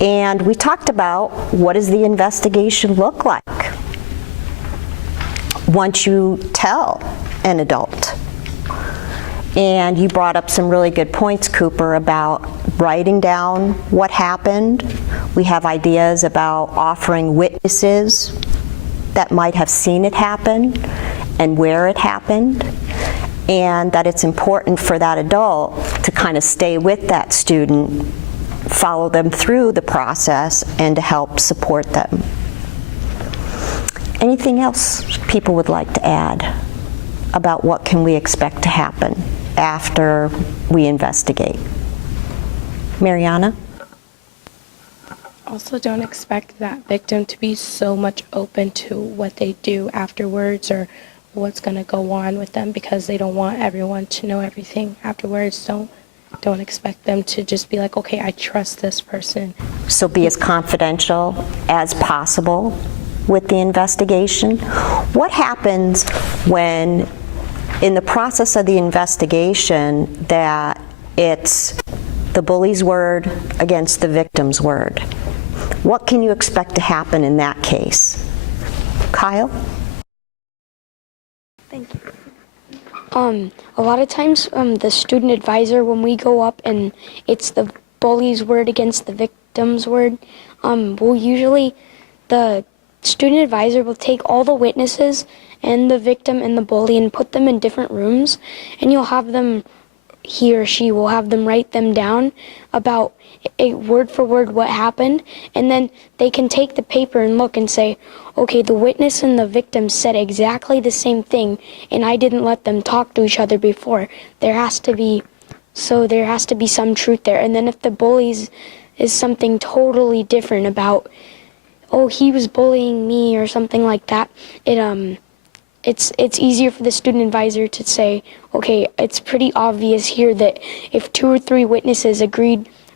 And we talked about what does the investigation look like once you tell an adult. And you brought up some really good points, Cooper, about writing down what happened. We have ideas about offering witnesses that might have seen it happen and where it happened, and that it's important for that adult to kind of stay with that student, follow them through the process, and to help support them. Anything else people would like to add about what can we expect to happen after we investigate? Mariana? Also, don't expect that victim to be so much open to what they do afterwards or what's going to go on with them, because they don't want everyone to know everything afterwards. Don't expect them to just be like, okay, I trust this person. So be as confidential as possible with the investigation. What happens when, in the process of the investigation, that it's the bully's word against the victim's word? What can you expect to happen in that case? Kyle? Thank you. A lot of times the student advisor, when we go up and it's the bully's word against the victim's word, the student advisor will take all the witnesses and the victim and the bully and put them in different rooms, and you'll have them, he or she will have them write them down about a word for word what happened, and then they can take the paper and look and say, okay, the witness and the victim said exactly the same thing, and I didn't let them talk to each other before. There has to be some truth there. And then if the bullies is something totally different about, oh, he was bullying me or something like that, it's easier for the student advisor to say, okay, it's pretty obvious here that if 2 or 3 witnesses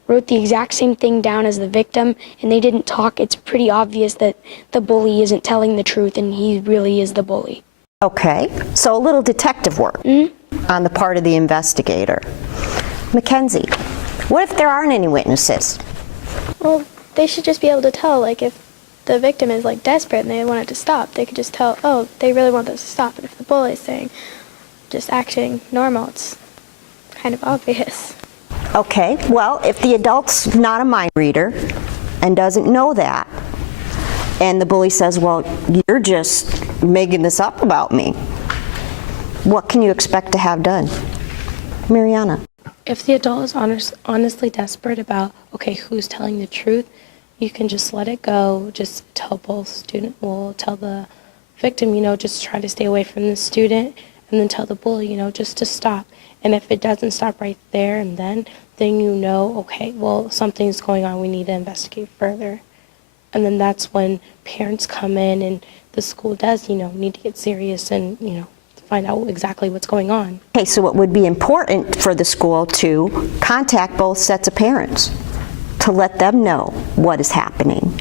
wrote the exact same thing down as the victim and they didn't talk, it's pretty obvious that the bully isn't telling the truth and he really is the bully. Okay, so a little detective work on the part of the investigator. Mackenzie, what if there aren't any witnesses? Well, they should just be able to tell, like, if the victim is, like, desperate and they want it to stop, they could just tell, oh, they really want this to stop. And if the bully is saying, just acting normal, it's kind of obvious. Okay, well, if the adult's not a mind reader and doesn't know that, and the bully says, well, you're just making this up about me, what can you expect to have done? Mariana? If the adult is honestly desperate about, okay, who's telling the truth, you can just let it go. Just tell tell the victim, just try to stay away from the student, and then tell the bully, just to stop. And if it doesn't stop right there and then okay, well, something's going on, we need to investigate further. And then that's when parents come in and the school does, need to get serious and, find out exactly what's going on. Okay, so it would be important for the school to contact both sets of parents to let them know what is happening.